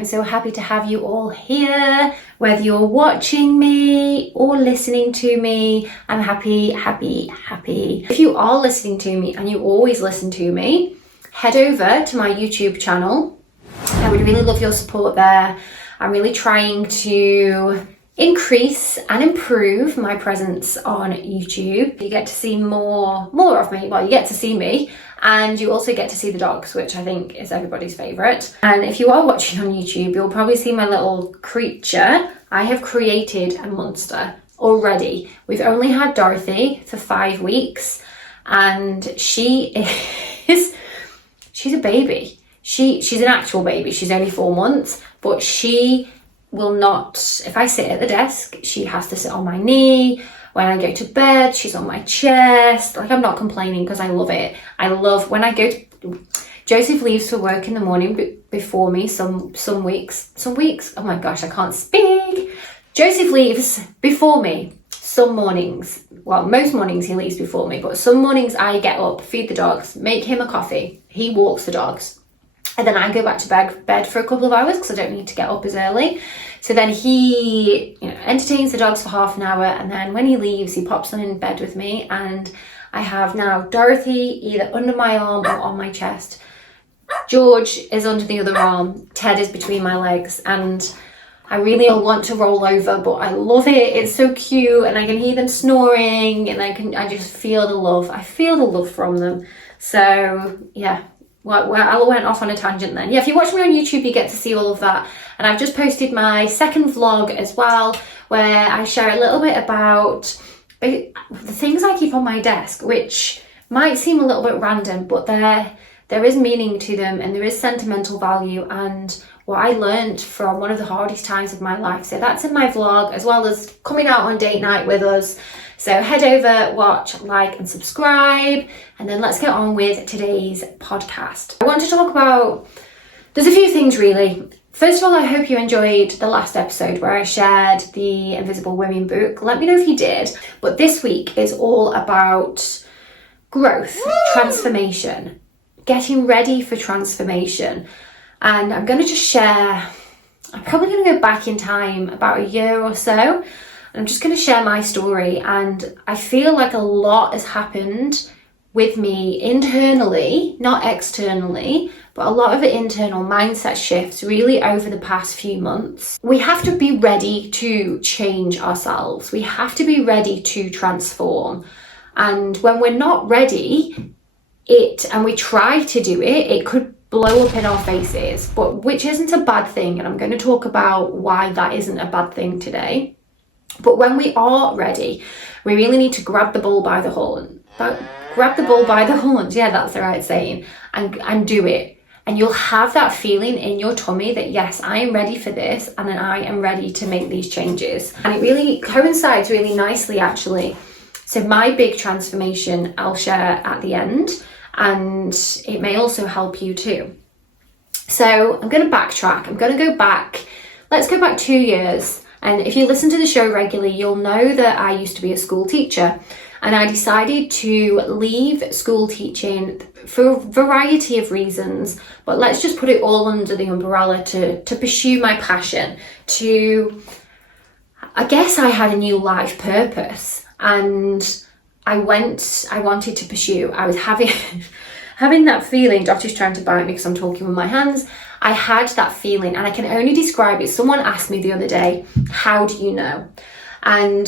I'm so happy to have you all here. Whether you're watching me or listening to me, I'm happy. If you are listening to me and you always listen to me, head over to my YouTube channel. I would really love your support there. I'm really trying to increase and improve my presence on YouTube. You get to see more of me. Well, you get to see me, and you also get to see the dogs, which I think is everybody's favourite. And if you are watching on YouTube, you'll probably see my little creature. I have created a monster already. We've only had Dorothy for 5 weeks, and she's a baby. She's an actual baby. She's only 4 months, but she will not, if I sit at the desk, she has to sit on my knee. When I go to bed, she's on my chest. Like, I'm not complaining because I love it. I love when I go to, Joseph leaves for work in the morning before me some weeks. Oh my gosh, I can't speak. Joseph leaves before me some mornings. Well, most mornings he leaves before me, but some mornings I get up, feed the dogs, make him a coffee. He walks the dogs. And then I go back to bed for a couple of hours because I don't need to get up as early. So then he entertains the dogs for half an hour, and then when he leaves, he pops on in bed with me, and I have now Dorothy either under my arm or on my chest. George is under the other arm. Ted is between my legs, and I really want to roll over, but I love it. It's so cute, and I can hear them snoring, and I just feel the love. I feel the love from them. So yeah. Well, I went off on a tangent then. Yeah, if you watch me on YouTube, you get to see all of that. And I've just posted my second vlog as well, where I share a little bit about the things I keep on my desk, which might seem a little bit random, but there is meaning to them, and there is sentimental value, and what I learned from one of the hardest times of my life. So that's in my vlog, as well as coming out on date night with us. So head over, watch, like, and subscribe, and then let's get on with today's podcast. I want to talk about, there's a few things really. First of all, I hope you enjoyed the last episode where I shared the Invisible Women book. Let me know if you did. But this week is all about growth, transformation, getting ready for transformation. And I'm going to just share, I'm probably going to go back in time about a year or so. I'm just going to share my story, and I feel like a lot has happened with me internally, not externally, but a lot of internal mindset shifts really over the past few months. We have to be ready to change ourselves. We have to be ready to transform. And when we're not ready, and we try to do it, it could blow up in our faces, but which isn't a bad thing. And I'm going to talk about why that isn't a bad thing today. But when we are ready, we really need to grab the bull by the horn. Grab the bull by the horns. Yeah, that's the right saying. And do it. And you'll have that feeling in your tummy that, yes, I am ready for this, and I am ready to make these changes. And it really coincides really nicely, actually. So my big transformation I'll share at the end, and it may also help you too. So I'm going to backtrack. I'm going to go back. Let's go back 2 years. And if you listen to the show regularly, you'll know that I used to be a school teacher, and I decided to leave school teaching for a variety of reasons, but let's just put it all under the umbrella to pursue my passion, I guess I had a new life purpose, and I wanted to pursue. I was having that feeling. Dotty's trying to bite me because I'm talking with my hands. I had that feeling, and I can only describe it. Someone asked me the other day, how do you know? And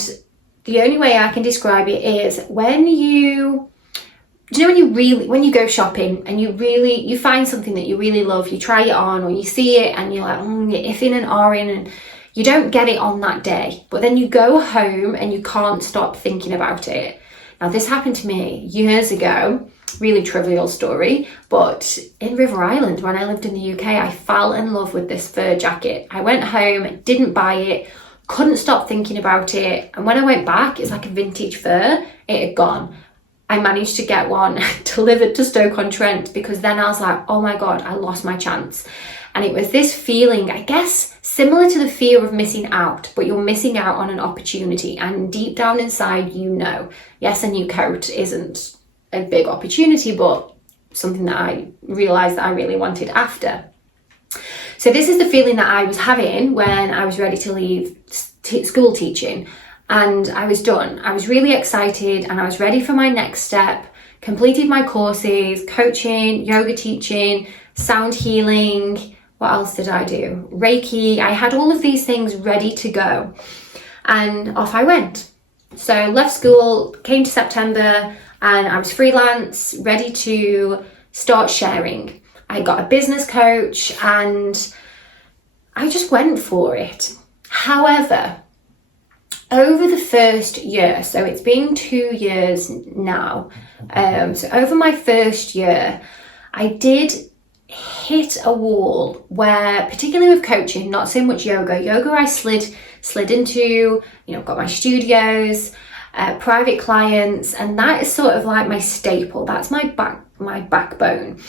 the only way I can describe it is when you go shopping and you find something that you really love, you try it on, or you see it and you're like, you're iffing and ahhing, and you don't get it on that day, but then you go home and you can't stop thinking about it. Now, this happened to me years ago. Really trivial story, but in River Island, when I lived in the UK, I fell in love with this fur jacket. I went home, didn't buy it, couldn't stop thinking about it, and when I went back, it's like a vintage fur, it had gone. I managed to get one delivered to Stoke-on-Trent, because then I was like, oh my god, I lost my chance. And it was this feeling, I guess, similar to the fear of missing out, but you're missing out on an opportunity, and deep down inside, yes, a new coat isn't a big opportunity, but something that I realized that I really wanted after. So this is the feeling that I was having when I was ready to leave school teaching, and I was done. I was really excited and I was ready for my next step, completed my courses, coaching, yoga teaching, sound healing. What else did I do? Reiki. I had all of these things ready to go, and off I went. So left school, came to September, and I was freelance, ready to start sharing. I got a business coach and I just went for it. However, over the first year, so it's been 2 years now, so over my first year, I did hit a wall where, particularly with coaching, not so much yoga. Yoga I slid into, got my studios, private clients, and that is sort of like my staple. That's my backbone.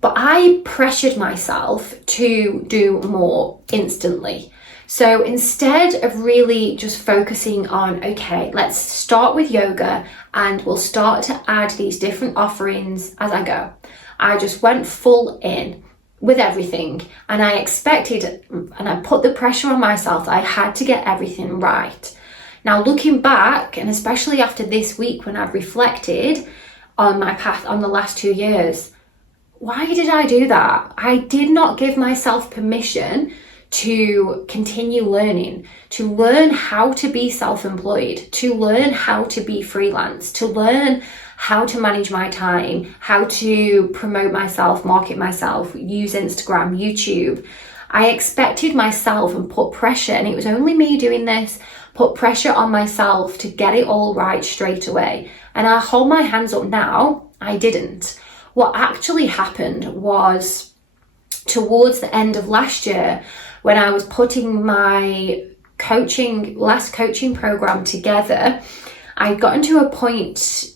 But I pressured myself to do more instantly. So instead of really just focusing on, okay, let's start with yoga and we'll start to add these different offerings as I go, I just went full in with everything, and I expected, and I put the pressure on myself, I had to get everything right. Now looking back, and especially after this week when I've reflected on my path on the last 2 years, why did I do that? I did not give myself permission to continue learning, to learn how to be self-employed, to learn how to be freelance, to learn how to manage my time, how to promote myself, market myself, use Instagram, YouTube. I expected myself and put pressure, and it was only me doing this, put pressure on myself to get it all right straight away. And I hold my hands up now, I didn't. What actually happened was towards the end of last year, when I was putting my last coaching program together, I'd gotten to a point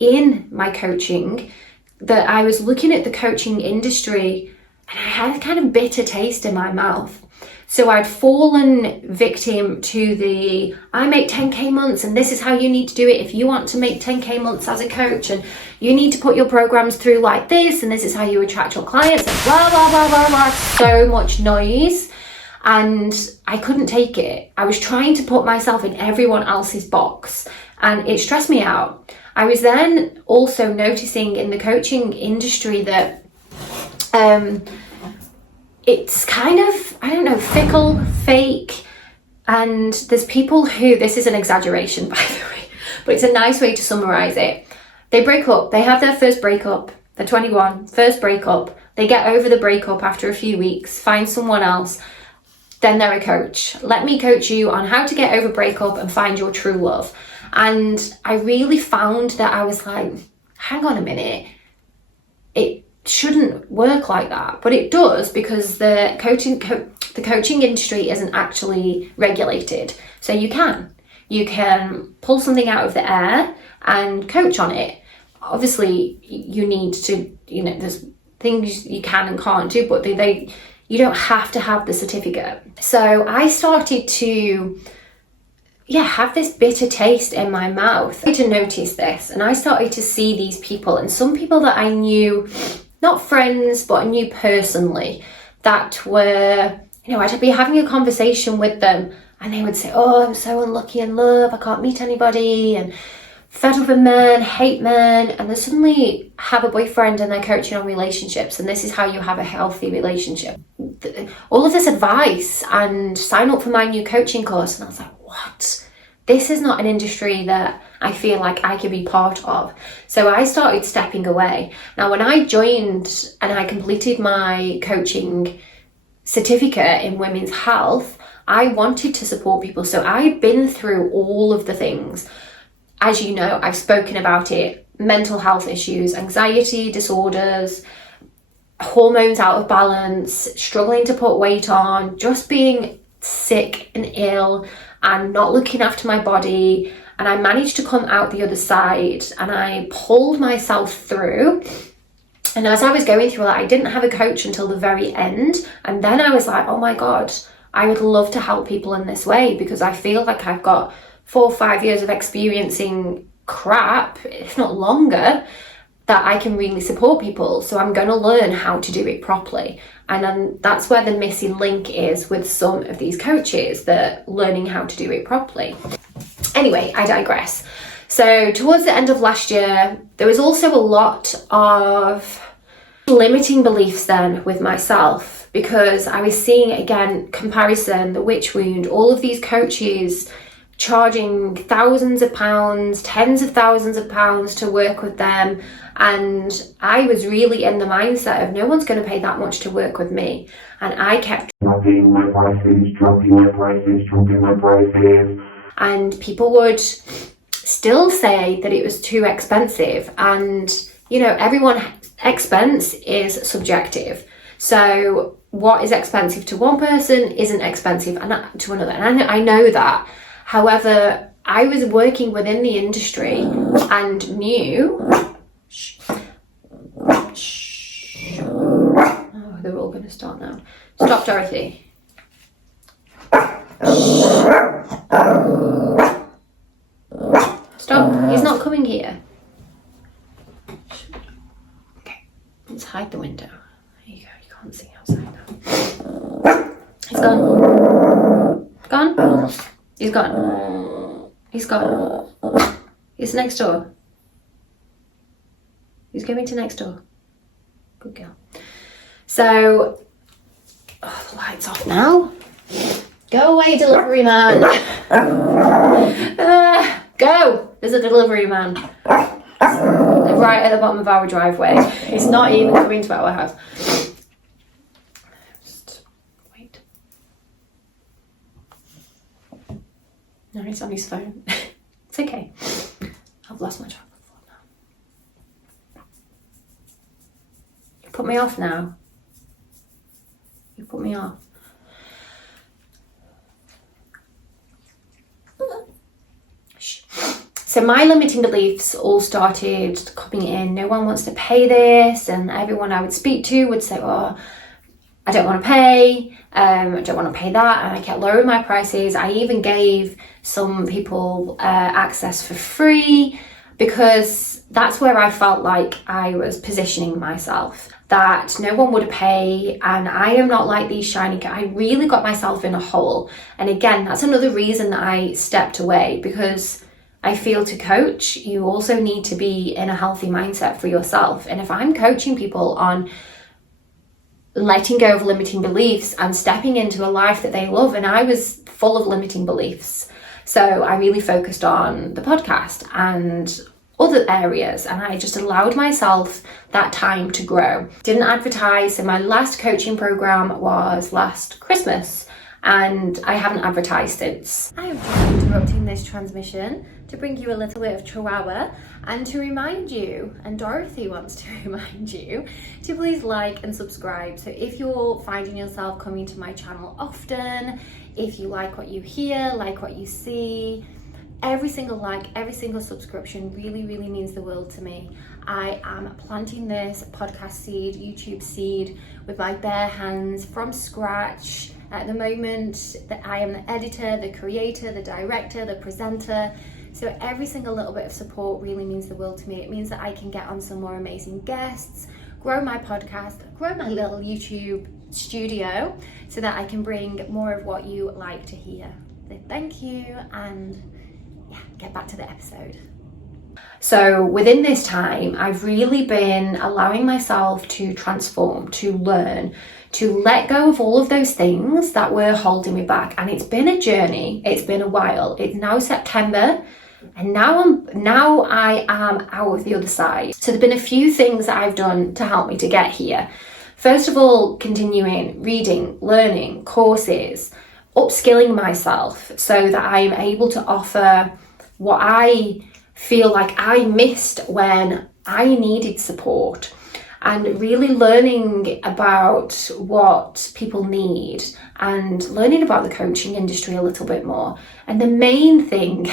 in my coaching that I was looking at the coaching industry and I had a kind of bitter taste in my mouth. So I'd fallen victim to the, I make 10K months and this is how you need to do it if you want to make 10K months as a coach, and you need to put your programs through like this, and this is how you attract your clients, and blah, blah, blah, blah, blah. So much noise, and I couldn't take it. I was trying to put myself in everyone else's box and it stressed me out. I was then also noticing in the coaching industry that it's kind of, I don't know, fickle, fake, and there's people who, this is an exaggeration by the way, but it's a nice way to summarize it. They break up, they have their first breakup, they're 21, first breakup, they get over the breakup after a few weeks, find someone else, then they're a coach. Let me coach you on how to get over breakup and find your true love. And I really found that I was like, hang on a minute, it shouldn't work like that, but it does, because the coaching industry isn't actually regulated. So you can pull something out of the air and coach on it. Obviously you need to, there's things you can and can't do, but you don't have to have the certificate. So I started to have this bitter taste in my mouth. I started to notice this, and I started to see these people, and some people that I knew, not friends, but I knew personally, that were, I'd be having a conversation with them and they would say, oh, I'm so unlucky in love, I can't meet anybody, and fed up with men, hate men, and they suddenly have a boyfriend and they're coaching on relationships, and this is how you have a healthy relationship. All of this advice, and sign up for my new coaching course, and I was like, what? This is not an industry that I feel like I could be part of. So I started stepping away. Now, when I joined and I completed my coaching certificate in women's health, I wanted to support people. So I've been through all of the things. As you know, I've spoken about it, mental health issues, anxiety disorders, hormones out of balance, struggling to put weight on, just being sick and ill and not looking after my body. And I managed to come out the other side, and I pulled myself through. And as I was going through that, I didn't have a coach until the very end. And then I was like, oh my God, I would love to help people in this way, because I feel like I've got 4 or 5 years of experiencing crap, if not longer, that I can really support people. So I'm going to learn how to do it properly. And then that's where the missing link is with some of these coaches, that learning how to do it properly. Anyway, I digress. So towards the end of last year, there was also a lot of limiting beliefs then with myself, because I was seeing, again, comparison, the witch wound, all of these coaches charging thousands of pounds, tens of thousands of pounds to work with them. And I was really in the mindset of no one's going to pay that much to work with me. And I kept dropping my prices. And people would still say that it was too expensive. And, you know, everyone's expense is subjective. So what is expensive to one person isn't expensive to another. And I know that. However, I was working within the industry and knew... Oh, they're all going to start now. Stop, Dorothy. Stop. He's not coming here. Okay. Let's hide the window. There you go. You can't see outside now. He's gone. Gone? He's gone. He's gone. He's next door. He's going to next door. Good girl. So, the light's off now. Go away, delivery man. Go. There's a delivery man right at the bottom of our driveway. He's not even coming to our house. Just wait. No, he's on his phone. It's okay. I've lost my track of thought now. You put me off now. You put me off. So my limiting beliefs all started coming in. No one wants to pay this, and everyone I would speak to would say, oh, I don't want to pay, I don't want to pay that, and I kept lowering my prices. I even gave some people access for free, because that's where I felt like I was positioning myself, that no one would pay, and I am not like these shiny I really got myself in a hole. And again, that's another reason that I stepped away, because I feel to coach, you also need to be in a healthy mindset for yourself. And if I'm coaching people on letting go of limiting beliefs and stepping into a life that they love, and I was full of limiting beliefs, so I really focused on the podcast and other areas, and I just allowed myself that time to grow. Didn't advertise. So my last coaching program was last Christmas, and I haven't advertised since. I am just interrupting this transmission to bring you a little bit of chihuahua and to remind you, and Dorothy wants to remind you, to please like and subscribe. So if you're finding yourself coming to my channel often, if you like what you hear, like what you see, every single like, every single subscription really, really means the world to me. I am planting this podcast seed, YouTube seed, with my bare hands from scratch. At the moment, that I am the editor, the creator, the director, the presenter. So every single little bit of support really means the world to me. It means that I can get on some more amazing guests, grow my podcast, grow my little YouTube studio, so that I can bring more of what you like to hear. So thank you, and yeah, get back to the episode. So within this time, I've really been allowing myself to transform, to learn, to let go of all of those things that were holding me back. And it's been a journey. It's been a while. It's now September, and now I am out of the other side. So there've been a few things that I've done to help me to get here. First of all, continuing reading, learning, courses, upskilling myself so that I am able to offer what I feel like I missed when I needed support, and really learning about what people need and learning about the coaching industry a little bit more. And the main thing,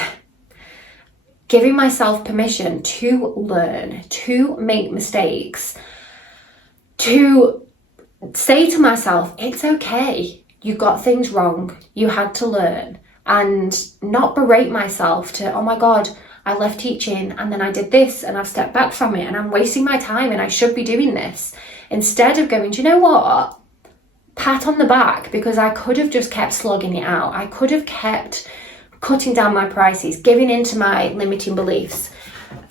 giving myself permission to learn, to make mistakes, to say to myself, it's okay, you got things wrong, you had to learn, and not berate myself to, oh my God, I left teaching and then I did this and I've stepped back from it and I'm wasting my time and I should be doing this. Instead of going, do you know what? pat on the back, because I could have just kept slogging it out. I could have kept cutting down my prices, giving into my limiting beliefs,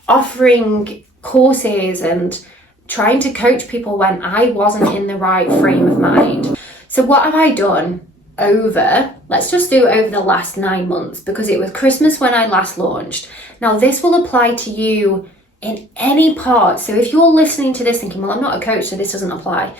offering courses and trying to coach people when I wasn't in the right frame of mind. So what have I done let's just do over the last 9 months, because it was Christmas when I last launched. Now this will apply to you in any part. So if you're listening to this thinking, well, I'm not a coach, so this doesn't apply.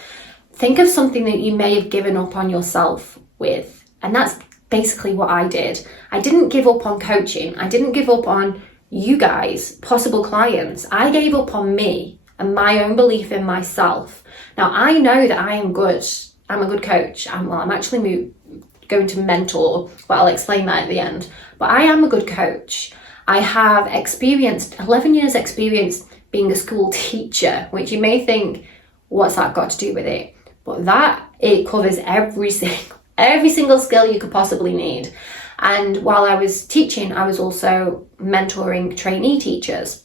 Think of something that you may have given up on yourself with. And that's basically what I did. I didn't give up on coaching. I didn't give up on you guys, possible clients. I gave up on me and my own belief in myself. Now I know that I am good. I'm a good coach. I'm actually going to mentor, but I'll explain that at the end. But I am a good coach. I have 11 years experience being a school teacher, which you may think, what's that got to do with it? But it covers every single skill you could possibly need. And while I was teaching, I was also mentoring trainee teachers.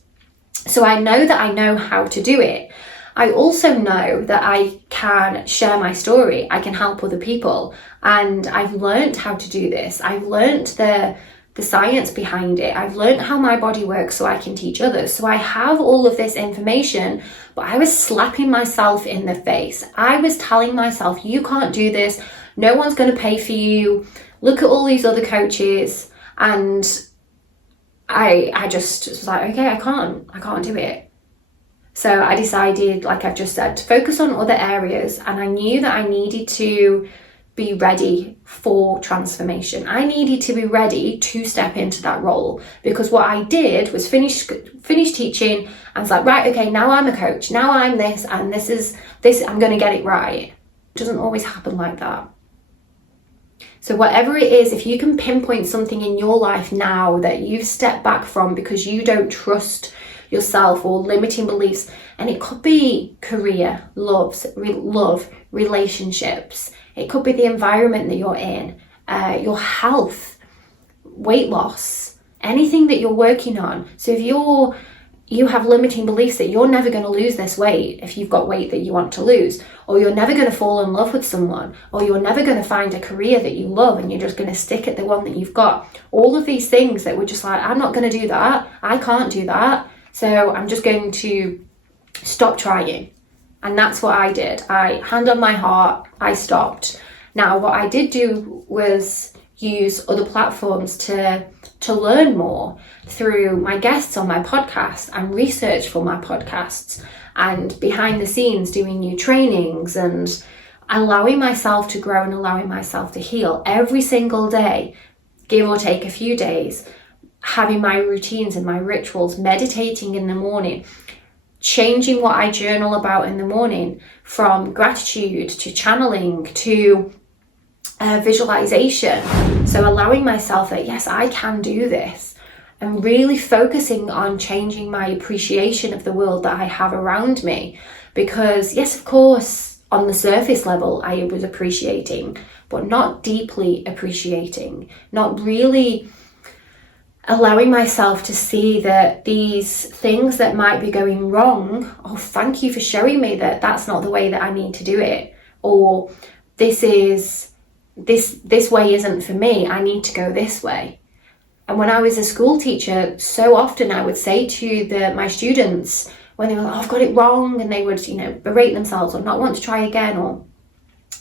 So I know that I know how to do it. I also know that I can share my story. I can help other people. And I've learned how to do this. I've learned the science behind it. I've learned how my body works so I can teach others. So I have all of this information, but I was slapping myself in the face. I was telling myself, you can't do this. No one's going to pay for you. Look at all these other coaches. And I just was like, okay, I can't do it. So I decided, like I've just said, to focus on other areas. And I knew that I needed to be ready for transformation. I needed to be ready to step into that role, because what I did was finish teaching. I was like, right, okay, now I'm a coach. Now I'm this, and this is this. I'm going to get it right. It doesn't always happen like that. So whatever it is, if you can pinpoint something in your life now that you've stepped back from because you don't trust yourself or limiting beliefs, and it could be career, love, relationships. It could be the environment that you're in, your health, weight loss, anything that you're working on. So if you have limiting beliefs that you're never going to lose this weight if you've got weight that you want to lose, or you're never going to fall in love with someone, or you're never going to find a career that you love and you're just going to stick at the one that you've got. All of these things that we're just like, I'm not going to do that. I can't do that. So I'm just going to stop trying. And that's what I did. Hand on my heart, I stopped. Now, what I did do was use other platforms to learn more through my guests on my podcast and research for my podcasts, and behind the scenes doing new trainings and allowing myself to grow and allowing myself to heal every single day, give or take a few days, having my routines and my rituals, meditating in the morning, changing what I journal about in the morning, from gratitude to channeling to visualization. So allowing myself that, yes, I can do this, and really focusing on changing my appreciation of the world that I have around me. Because yes, of course, on the surface level, I was appreciating, but not deeply appreciating, not really allowing myself to see that these things that might be going wrong, oh, thank you for showing me that that's not the way that I need to do it, or this way isn't for me, I need to go this way. And when I was a school teacher, so often I would say to my students, when they were like, oh, I've got it wrong, and they would, berate themselves or not want to try again, or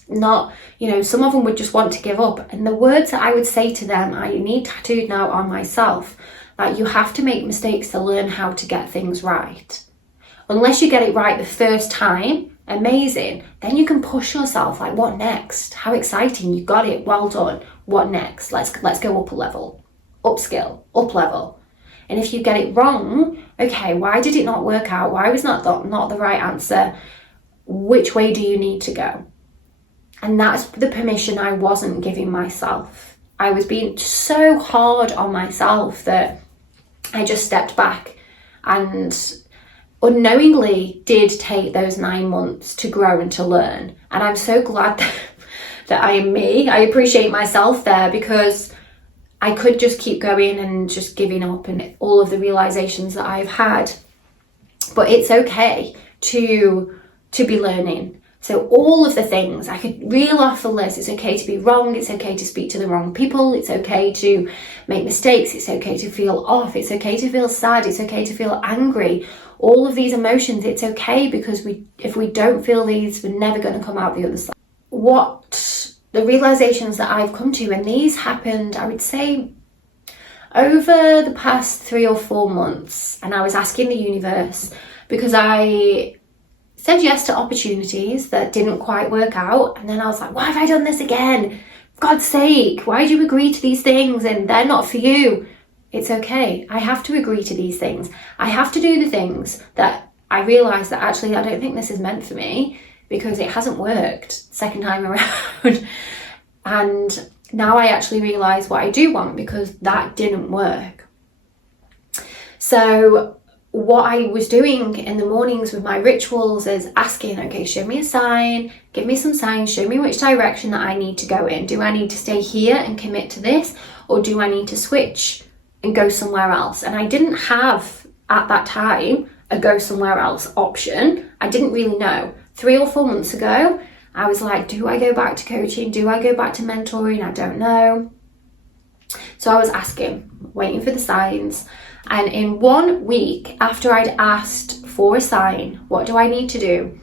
not, some of them would just want to give up. And the words that I would say to them, I need tattooed now on myself, that you have to make mistakes to learn how to get things right. Unless you get it right the first time, amazing, then you can push yourself, like, what next? How exciting, you got it, well done, what next? Let's go up a level, upskill, up level. And if you get it wrong, okay, why did it not work out? Why was not the right answer? Which way do you need to go? And that's the permission I wasn't giving myself. I was being so hard on myself that I just stepped back and unknowingly did take those 9 months to grow and to learn. And I'm so glad that I am me. I appreciate myself there, because I could just keep going and just giving up and all of the realizations that I've had. But it's okay to be learning. So all of the things, I could reel off the list. It's okay to be wrong. It's okay to speak to the wrong people. It's okay to make mistakes. It's okay to feel off. It's okay to feel sad. It's okay to feel angry. All of these emotions, it's okay, because if we don't feel these, we're never going to come out the other side. What the realizations that I've come to, and these happened, I would say, over the past 3 or 4 months, and I was asking the universe, because I said yes to opportunities that didn't quite work out, and then I was like, why have I done this again? For God's sake, why did you agree to these things and they're not for you? It's okay. I have to agree to these things. I have to do the things that I realise that actually I don't think this is meant for me, because it hasn't worked second time around. And now I actually realise what I do want, because that didn't work. So what I was doing in the mornings with my rituals is asking, okay, show me a sign, give me some signs, show me which direction that I need to go in. Do I need to stay here and commit to this, or do I need to switch and go somewhere else? And I didn't have, at that time, a go somewhere else option. I didn't really know. 3 or 4 months ago, I was like, do I go back to coaching? Do I go back to mentoring? I don't know. So I was asking, waiting for the signs. And in 1 week, after I'd asked for a sign, what do I need to do?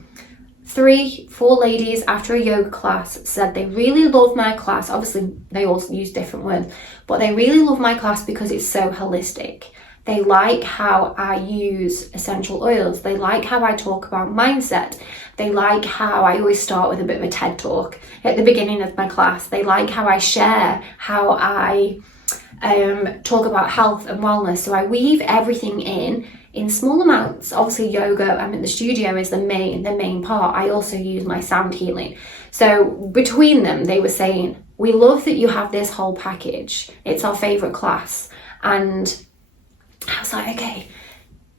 3, 4 ladies after a yoga class said they really love my class. Obviously, they all use different words, but they really love my class because it's so holistic. They like how I use essential oils. They like how I talk about mindset. They like how I always start with a bit of a TED talk at the beginning of my class. They like how I share, how I talk about health and wellness. So I weave everything in small amounts. Obviously yoga, I mean the studio is the main part. I also use my sound healing. So between them, they were saying, we love that you have this whole package. It's our favorite class. And I was like, okay.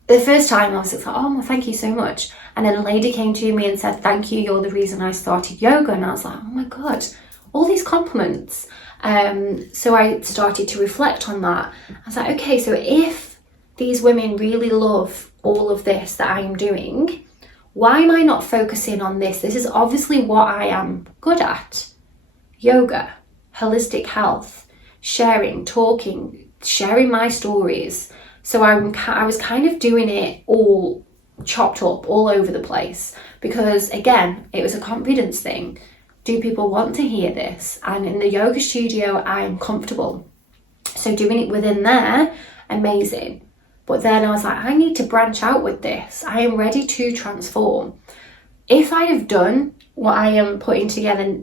The first time I was like, oh, well, thank you so much. And then a lady came to me and said, thank you, you're the reason I started yoga. And I was like, oh my God, all these compliments. So I started to reflect on that. I was like, okay, so if these women really love all of this that I am doing, why am I not focusing on this? This is obviously what I am good at. Yoga, holistic health, sharing, talking, sharing my stories. So I was kind of doing it all chopped up all over the place, because again, it was a confidence thing. Do people want to hear this? And in the yoga studio, I'm comfortable. So doing it within there, amazing. But then I was like, I need to branch out with this. I am ready to transform. If I have done what I am putting together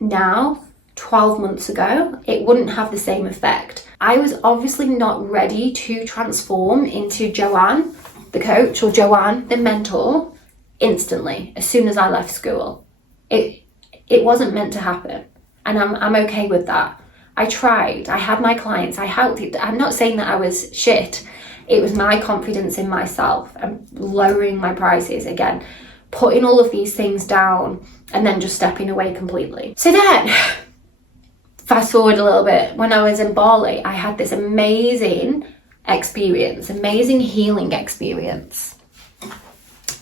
now, 12 months ago, it wouldn't have the same effect. I was obviously not ready to transform into Joanne, the coach, or Joanne, the mentor, instantly, as soon as I left school. It wasn't meant to happen. And I'm okay with that. I tried. I had my clients. I helped. I'm not saying that I was shit. It was my confidence in myself and lowering my prices again, putting all of these things down and then just stepping away completely. So then, fast forward a little bit, when I was in Bali, I had this amazing experience, amazing healing experience.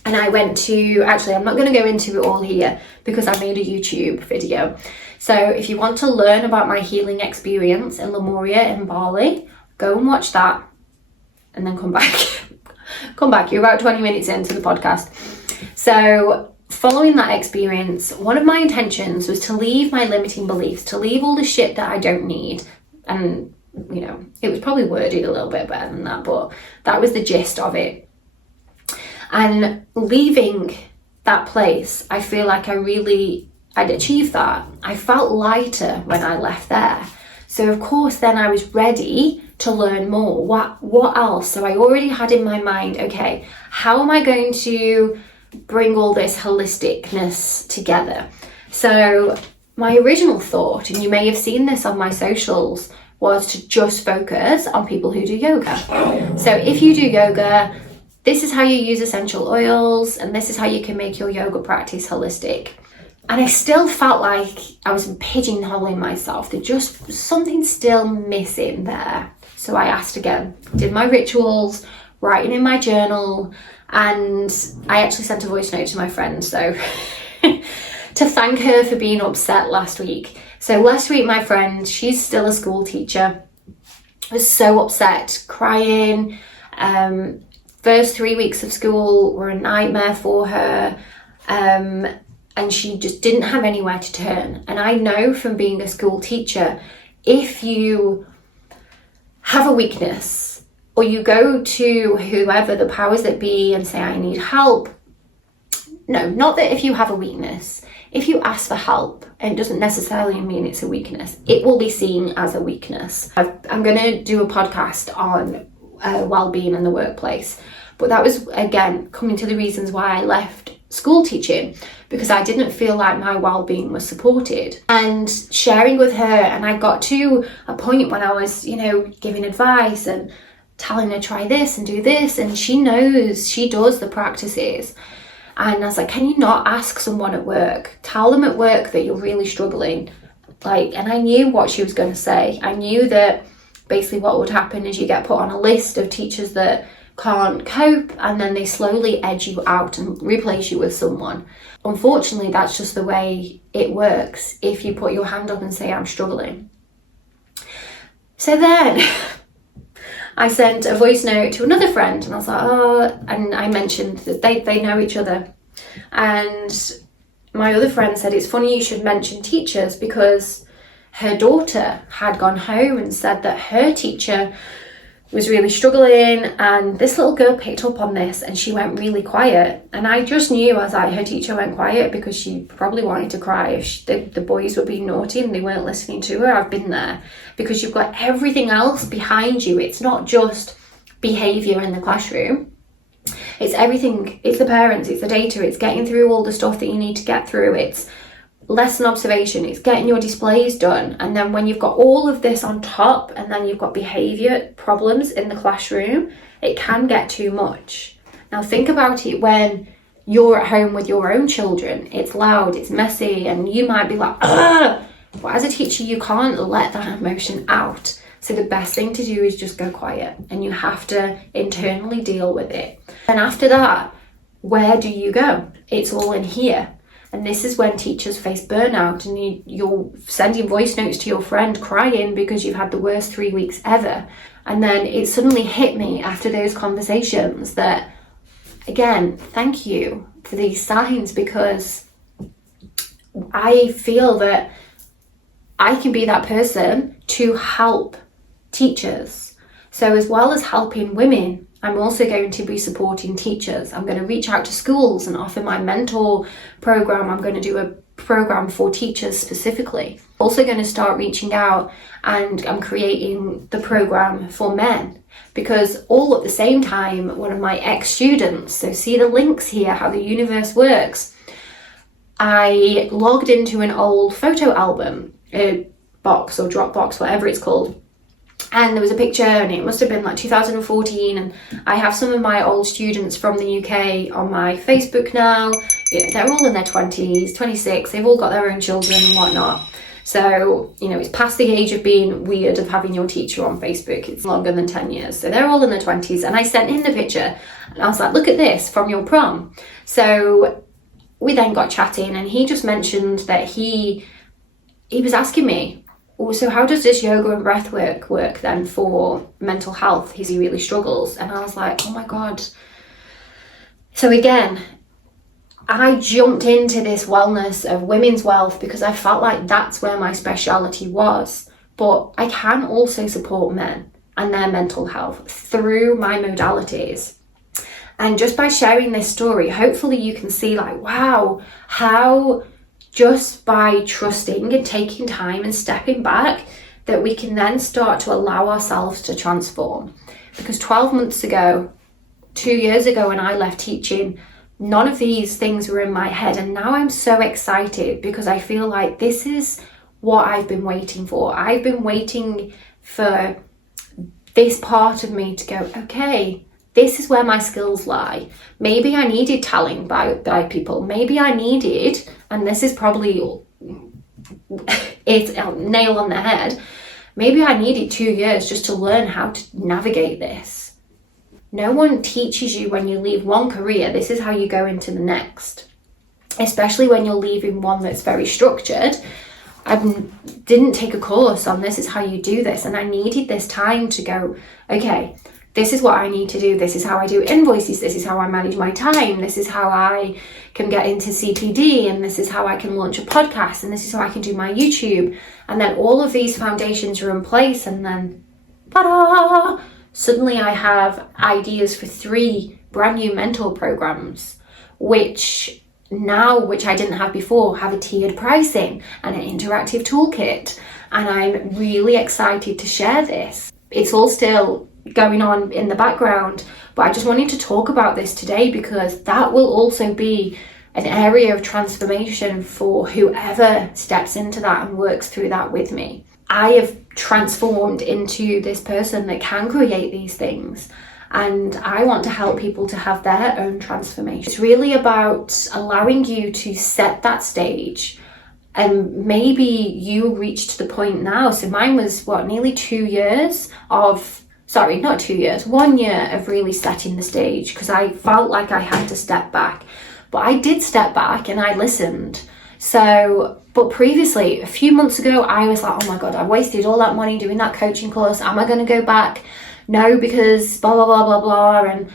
And I went to, actually, I'm not going to go into it all here because I made a YouTube video. So if you want to learn about my healing experience in Lemuria in Bali, go and watch that and then come back. Come back. You're about 20 minutes into the podcast. So following that experience, one of my intentions was to leave my limiting beliefs, to leave all the shit that I don't need. And, you know, it was probably worded a little bit better than that, but that was the gist of it. And leaving that place, I feel like I'd achieved that. I felt lighter when I left there. So of course, then I was ready to learn more. What else? So I already had in my mind, okay, how am I going to bring all this holisticness together? So my original thought, and you may have seen this on my socials, was to just focus on people who do yoga. So if you do yoga, this is how you use essential oils, and this is how you can make your yoga practice holistic. And I still felt like I was pigeonholing myself. There's just something still missing there. So I asked again, did my rituals, writing in my journal, and I actually sent a voice note to my friend. So to thank her for being upset last week. So last week, my friend, she's still a school teacher, was so upset, crying. First 3 weeks of school were a nightmare for her. And she just didn't have anywhere to turn. And I know from being a school teacher, if you have a weakness or you go to whoever, the powers that be, and say, I need help. No, not that if you have a weakness. If you ask for help, it doesn't necessarily mean it's a weakness. It will be seen as a weakness. I'm going to do a podcast on well-being in the workplace. But that was, again, coming to the reasons why I left school teaching, because I didn't feel like my well-being was supported. And sharing with her, and I got to a point when I was, giving advice and telling her try this and do this, and she knows, she does the practices. And I was like, can you not ask someone at work? Tell them at work that you're really struggling. And I knew what she was going to say. I knew that basically what would happen is you get put on a list of teachers that can't cope, and then they slowly edge you out and replace you with someone. Unfortunately, that's just the way it works if you put your hand up and say, I'm struggling. So then I sent a voice note to another friend, and I was like, and I mentioned that they know each other. And my other friend said, it's funny you should mention teachers, because her daughter had gone home and said that her teacher was really struggling, and this little girl picked up on this and she went really quiet. And I just knew, I was like, her teacher went quiet because she probably wanted to cry if the boys were being naughty and they weren't listening to her. I've been there, because you've got everything else behind you. It's not just behaviour in the classroom. It's everything. It's the parents, it's the data, it's getting through all the stuff that you need to get through. It's lesson observation, it's getting your displays done. And then when you've got all of this on top, and then you've got behaviour problems in the classroom, it can get too much. Now think about it when you're at home with your own children. It's loud, it's messy, and you might be like, ugh! But as a teacher, you can't let that emotion out. So the best thing to do is just go quiet, and you have to internally deal with it. And after that, where do you go? It's all in here. And this is when teachers face burnout, and you're sending voice notes to your friend crying because you've had the worst 3 weeks ever. And then it suddenly hit me after those conversations that, again, thank you for these signs, because I feel that I can be that person to help teachers. So as well as helping women, I'm also going to be supporting teachers. I'm going to reach out to schools and offer my mentor program. I'm going to do a program for teachers specifically. Also going to start reaching out, and I'm creating the program for men, because all at the same time, one of my ex-students, so see the links here, how the universe works. I logged into an old photo album, a box or Dropbox, whatever it's called. And there was a picture, and it must have been like 2014, and I have some of my old students from the UK on my Facebook now. They're all in their 20s, 26, they've all got their own children and whatnot. So, it's past the age of being weird of having your teacher on Facebook. It's longer than 10 years. So they're all in their 20s, and I sent him the picture, and I was like, look at this from your prom. So we then got chatting, and he just mentioned that he was asking me, so how does this yoga and breath work then for mental health? He really struggles. And I was like, oh my God. So again, I jumped into this wellness of women's wealth because I felt like that's where my speciality was. But I can also support men and their mental health through my modalities. And just by sharing this story, hopefully you can see wow, how just by trusting and taking time and stepping back, that we can then start to allow ourselves to transform. Because 12 months ago, 2 years ago when I left teaching, none of these things were in my head. And now I'm so excited because I feel like this is what I've been waiting for. I've been waiting for this part of me to go, okay, this is where my skills lie. Maybe I needed telling by people. Maybe I needed, and this is probably it's a nail on the head, maybe I needed 2 years just to learn how to navigate this. No one teaches you when you leave one career, this is how you go into the next. especially when you're leaving one that's very structured. I didn't take a course on this is how you do this, and I needed this time to go, okay, this is what I need to do, this is how I do invoices, this is how I manage my time, this is how I can get into CPD, and this is how I can launch a podcast, and this is how I can do my YouTube. And then all of these foundations are in place, and then ta-da! Suddenly I have ideas for 3 brand new mentor programs, which I didn't have before, have a tiered pricing and an interactive toolkit. And I'm really excited to share this. It's all still going on in the background, but I just wanted to talk about this today because that will also be an area of transformation for whoever steps into that and works through that with me. I have transformed into this person that can create these things, and I want to help people to have their own transformation. It's really about allowing you to set that stage, and maybe you reached the point now. So mine was nearly 2 years of, not 2 years, 1 year of really setting the stage, because I felt like I had to step back. But I did step back and I listened. But previously, a few months ago, I was like, oh my God, I wasted all that money doing that coaching course. Am I going to go back? No, because blah, blah, blah, blah, blah. And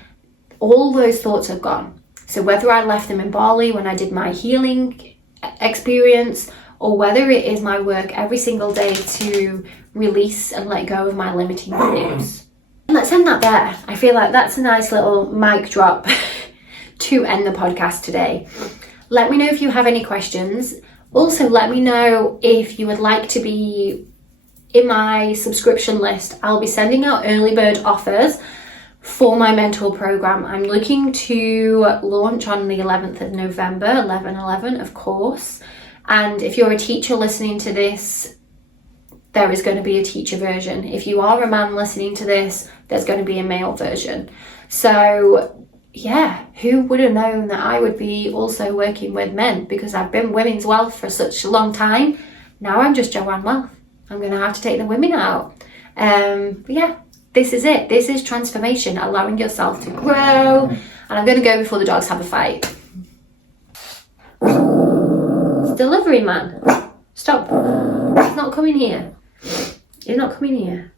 all those thoughts have gone. So whether I left them in Bali when I did my healing experience, or whether it is my work every single day to release and let go of my limiting beliefs. Let's end that there. I feel like that's a nice little mic drop to end the podcast today. Let me know if you have any questions. Also, let me know if you would like to be in my subscription list. I'll be sending out early bird offers for my mentor program. I'm looking to launch on the 11th of November, 11/11, of course. And if you're a teacher listening to this, there is going to be a teacher version. If you are a man listening to this, there's going to be a male version. So yeah, who would have known that I would be also working with men, because I've been women's wealth for such a long time. Now I'm just Joanne Wealth. I'm going to have to take the women out. But yeah, this is it. This is transformation, allowing yourself to grow. And I'm going to go before the dogs have a fight. It's delivery man. Stop. He's not coming here. He's not coming here.